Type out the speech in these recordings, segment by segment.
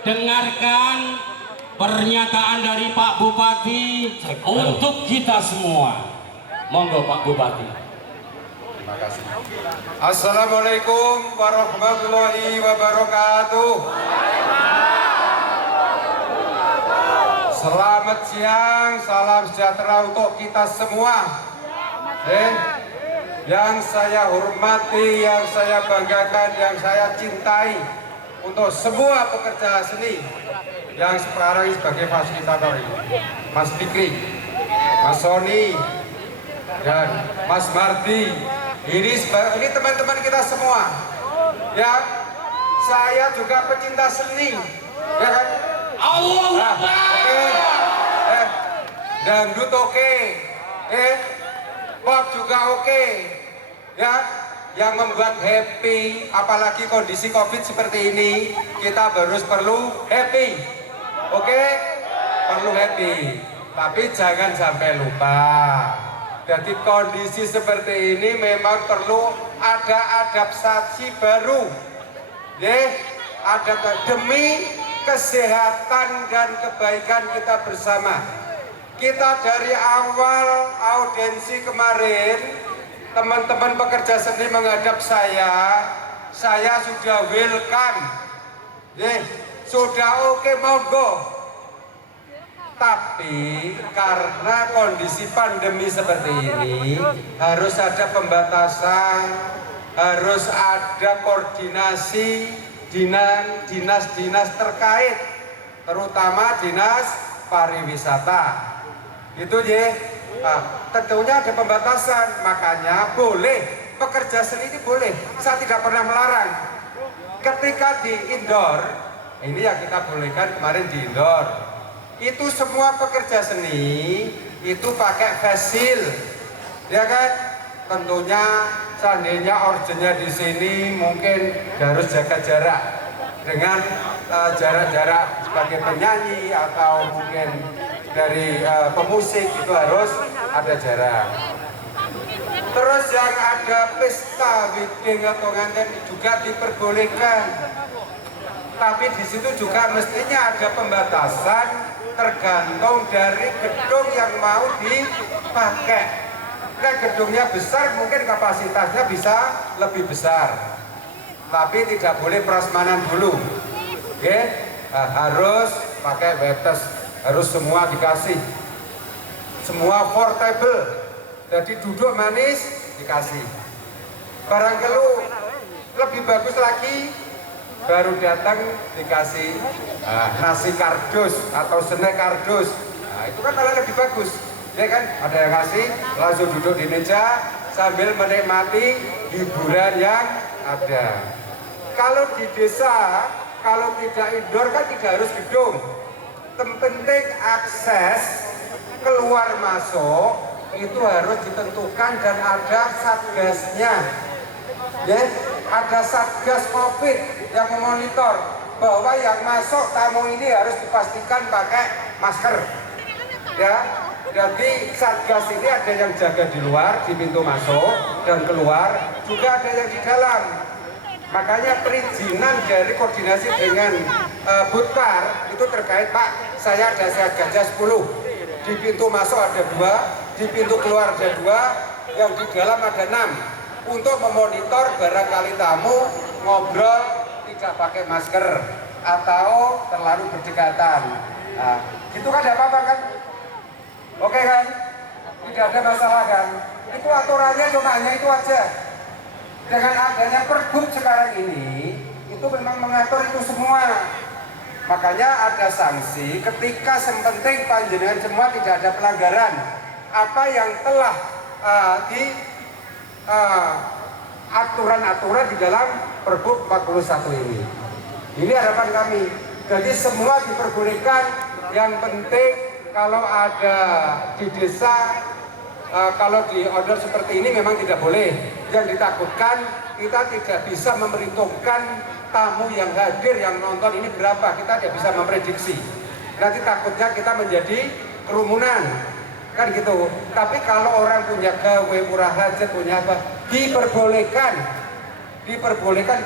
dengarkan pernyataan dari Pak Bupati untuk kita semua. Monggo Pak Bupati. Terima kasih. Assalamualaikum warahmatullahi wabarakatuh. Selamat siang, salam sejahtera untuk kita semua. Yang saya hormati, yang saya banggakan, yang saya cintai untuk semua pekerja seni yang sekarang ini sebagai fasilitator ini, Mas Fikri, Mas Sony, dan Mas Mardi. Ini teman-teman kita semua. Ya, saya juga pecinta seni, ya kan? Allahu Akbar. Dangdut oke, pop juga oke, ya. Yang membuat happy, apalagi kondisi COVID seperti ini, kita perlu happy, oke? Perlu happy, tapi jangan sampai lupa. Jadi kondisi seperti ini memang perlu ada adaptasi baru, ya. Ada demi kesehatan dan kebaikan kita bersama. Kita dari awal audiensi kemarin, teman-teman pekerja seni menghadap saya sudah welcome, sudah oke, monggo. Tapi karena kondisi pandemi seperti ini, harus ada pembatasan, harus ada koordinasi dengan dinas-dinas terkait, terutama dinas pariwisata. Itu ya, tentunya ada pembatasan, makanya boleh pekerja seni ini boleh. Saya tidak pernah melarang. Ketika di indoor, ini yang kita bolehkan kemarin di indoor, itu semua pekerja seni itu pakai face shield, ya kan? Tentunya seandainya orjennya di sini mungkin harus jaga jarak dengan jarak-jarak sebagai penyanyi atau mungkin dari pemusik itu harus ada jarak. Terus yang ada pesta wedding atau nganten juga diperbolehkan, tapi di situ juga mestinya ada pembatasan tergantung dari gedung yang mau dipakai. Nah, gedungnya besar mungkin kapasitasnya bisa lebih besar, tapi tidak boleh prasmanan dulu, harus pakai batas, harus semua dikasih, semua portable, jadi duduk manis dikasih. Barang keluh lebih bagus lagi, baru datang dikasih nasi kardus atau snack kardus. Nah, itu kan malah lebih bagus, ya kan? Ada yang ngasih, langsung duduk di meja sambil menikmati hiburan yang ada. Kalau di desa, kalau tidak indoor kan tidak harus gedung. Penting akses keluar masuk itu harus ditentukan dan ada satgasnya. Ya, ada satgas COVID yang memonitor bahwa yang masuk tamu ini harus dipastikan pakai masker. Ya, jadi satgas ini ada yang jaga di luar di pintu masuk dan keluar, juga ada yang di dalam. Makanya perizinan dari koordinasi dengan Budpar itu terkait, Pak, saya ada gajah 10, di pintu masuk ada 2, di pintu keluar ada 2, yang di dalam ada 6, untuk memonitor barangkali tamu ngobrol tidak pakai masker atau terlalu berdekatan. Nah, gitu kan tidak apa-apa kan? Oke kan? Tidak ada masalah kan? Itu aturannya cuma hanya itu aja. Dengan adanya Pergub sekarang ini, itu memang mengatur itu semua. Makanya ada sanksi ketika sepenting panjenengan semua tidak ada pelanggaran apa yang telah di aturan-aturan di dalam Pergub 41 ini. Ini harapan kami. Jadi semua diperbolehkan. Yang penting kalau ada di desa, kalau di order seperti ini memang tidak boleh. Yang ditakutkan kita tidak bisa memerhitungkan tamu yang hadir, yang nonton ini berapa, kita tidak bisa memprediksi. Nanti takutnya kita menjadi kerumunan, kan gitu. Tapi kalau orang punya gawe, murah hajat, punya apa, diperbolehkan.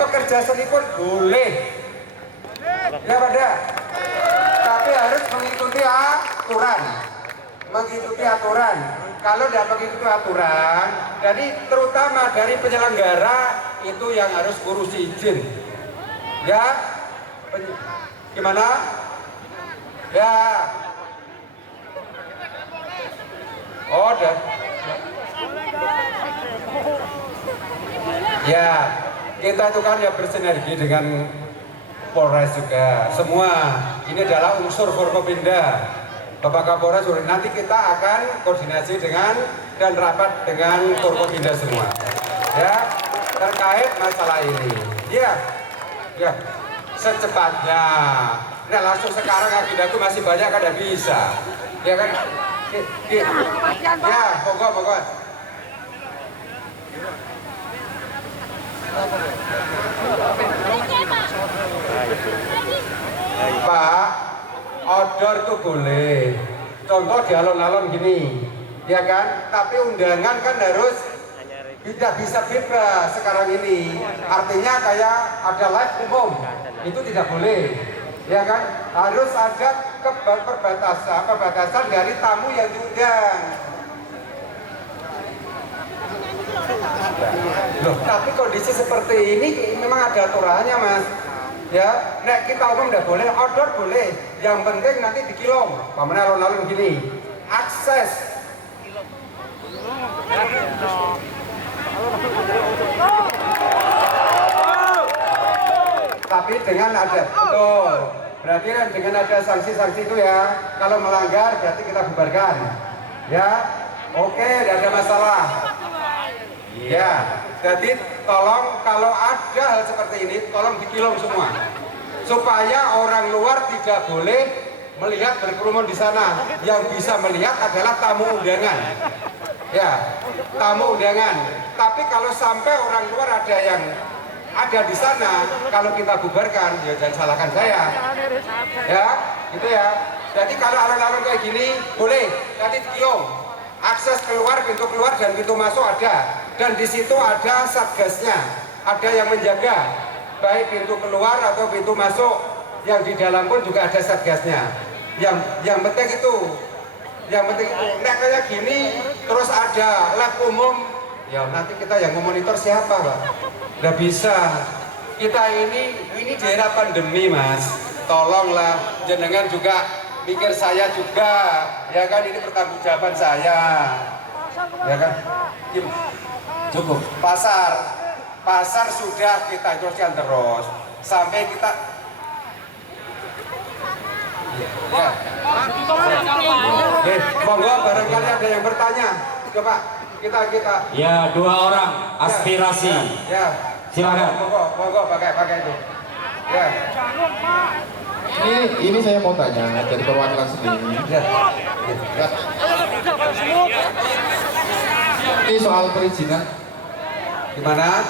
Pekerja seni pun boleh. Ya pada, tapi harus mengikuti aturan. Mengikuti aturan. Kalau tidak mengikuti aturan, jadi terutama dari penyelenggara itu yang harus urus izin. Ya, gimana? Ya. Oh, udah. Ya, kita itu kan ya bersinergi dengan Polres juga. Semua ini adalah unsur Forkopimda. Bapak Kapolres, nanti kita akan koordinasi dengan dan rapat dengan Forkopimda semua. Ya, terkait masalah ini. Ya, ya, secepatnya. Nah, langsung sekarang agenda itu masih banyak kan tidak bisa. Ya kan? Ya, pokok. Pak, outdoor itu boleh. Contoh di alun-alun gini, ya kan? Tapi undangan kan harus tidak bisa bebas sekarang ini. Artinya kayak ada live umum, itu tidak boleh. Ya kan? Harus ada perbatasan dari tamu yang diundang. Loh, tapi kondisi seperti ini memang ada aturannya, Mas. Ya, nek kita umum udah boleh, outdoor boleh. Yang penting nanti di kilom, pamannya alun-alun gini, akses. Tapi dengan ada, betul. Berarti kan dengan ada sanksi-sanksi itu ya, kalau melanggar berarti kita bubarkan. Ya, oke, tidak ada masalah. Ya, jadi tolong kalau ada hal seperti ini, tolong dikilom semua. Supaya orang luar tidak boleh melihat berkerumun di sana. Yang bisa melihat adalah tamu undangan. Ya, tamu undangan. Tapi kalau sampai orang luar ada yang ada di sana, kalau kita bubarkan, ya jangan salahkan saya. Ya, gitu ya. Jadi kalau alun-alun kayak gini, boleh, nanti dikilom. Akses keluar, pintu keluar dan pintu masuk ada, dan di situ ada satgasnya, ada yang menjaga, baik pintu keluar atau pintu masuk, yang di dalam pun juga ada satgasnya. Yang penting itu, nah kayak gini, terus ada lab umum, ya nanti kita yang memonitor siapa, Pak? Nggak bisa. Kita ini daerah pandemi, Mas. Tolonglah, jenengan juga pikir saya juga, ya kan, ini pertanggungjawaban saya, ya kan. Cukup. Pasar sudah kita teruskan terus sampai kita. Ya. Monggo barangkali ada yang bertanya, coba kita. Ya, 2 orang aspirasi. Ya. Silakan. Monggo pakai itu. Ya. Ini saya mau tanya dari perwakilan sendiri. Ya. Ini soal perizinan. Gimana?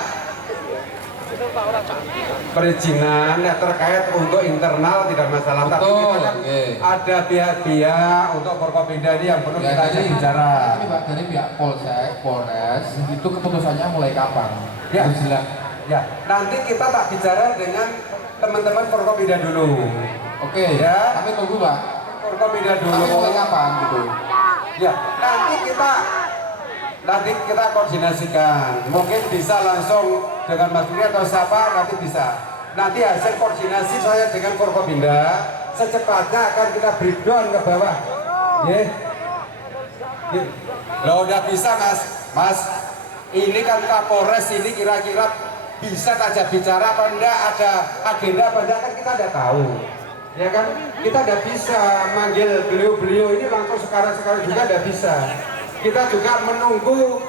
Perizinan ya, terkait untuk internal tidak masalah. Tapi Betul, kita kan ada pihak-pihak untuk Forkopimda ini yang perlu kita ajak bicara. Ini Pak, dari pihak Polsek, Polres, itu keputusannya mulai kapan? Ya. Harus jelas. Ya, nanti kita tak bicara dengan teman-teman Forkopimda dulu. Oke, Ya. Kami tunggu Pak. Forkopimda dulu. Tapi mulai kapan gitu? Ya, nanti kita koordinasikan. Mungkin bisa langsung dengan Mas Budi atau siapa, nanti bisa. Nanti hasil koordinasi saya dengan Forkopimda secepatnya akan kita breakdown ke bawah. Ya. Loh, udah bisa, Mas. Ini kan Kapolres ini kira-kira bisa saja bicara apa enggak, ada agenda apa enggak, kan kita tidak tahu. Ya kan, kita tidak bisa manggil beliau-beliau ini langsung sekarang juga tidak bisa. Kita juga menunggu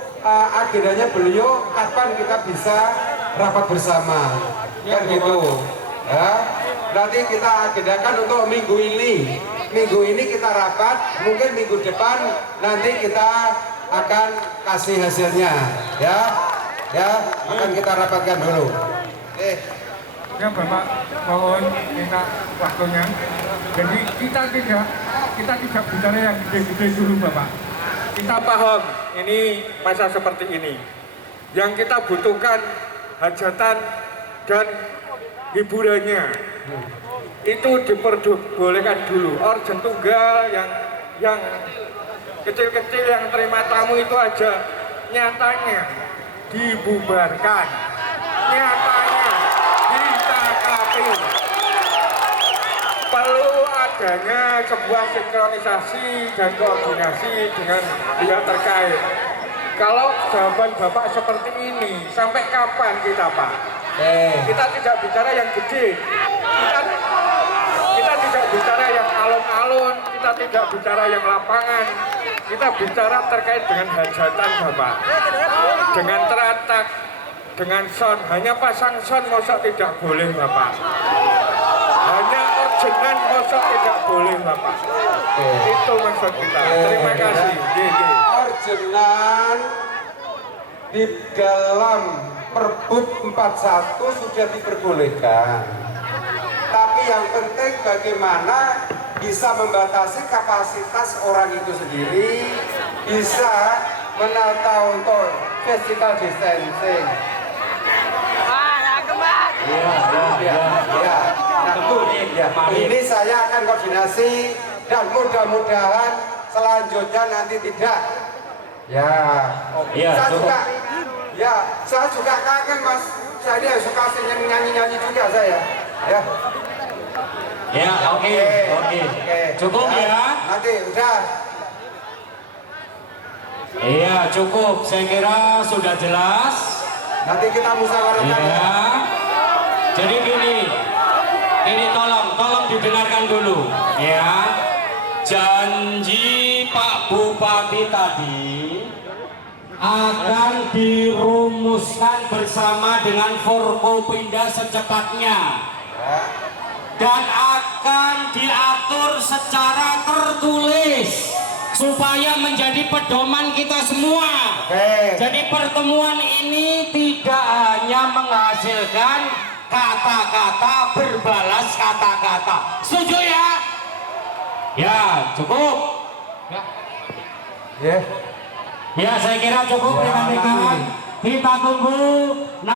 agendanya beliau kapan kita bisa rapat bersama, kan gitu. Ya, nanti kita agendakan untuk minggu ini. Minggu ini kita rapat, mungkin minggu depan nanti kita akan kasih hasilnya, ya akan kita rapatkan dulu. Ya Bapak, mohon minta waktunya. Jadi kita tidak bicara yang gede-gede dulu Bapak. Kita paham ini masa seperti ini. Yang kita butuhkan hajatan dan hiburannya. itu diperbolehkan dulu. Organ tunggal yang kecil-kecil yang terima tamu itu aja nyatanya dibubarkan, nyatanya ditangkapi. Perlu adanya sebuah sinkronisasi dan koordinasi dengan pihak terkait. Kalau jawaban Bapak seperti ini, sampai kapan kita, Pak? Kita tidak bicara yang gede, kita tidak bicara yang alun-alun, kita tidak bicara yang lapangan, kita bicara terkait dengan hajatan Bapak, dengan teratak, dengan sound. Hanya pasang sound mosok tidak boleh Bapak, hanya orgenan mosok tidak boleh Bapak. Itu maksud kita. Terima kasih. Orgenan di dalam Perbub 41 sudah diperbolehkan. Tapi yang penting bagaimana bisa membatasi kapasitas orang itu sendiri, bisa menata untuk physical distancing. Ini saya akan koordinasi dan mudah-mudahan selanjutnya nanti tidak. Saya juga kangen Mas. Saya suka nyanyi-nyanyi juga saya. Oke. Cukup ya? Nanti udah. Iya, cukup. Saya kira sudah jelas. Nanti kita musyawarahkan. Ya. Jadi ini tolong didengarkan dulu. Ya. Janji Pak Bupati tadi akan dirumuskan bersama dengan Forkopimda secepatnya dan akan diatur secara tertulis supaya menjadi pedoman kita semua. Jadi pertemuan ini tidak hanya menghasilkan kata-kata berbalas kata-kata. Setuju ya? Ya, cukup. Ya, saya kira cukup rekan-rekan. Kita tunggu.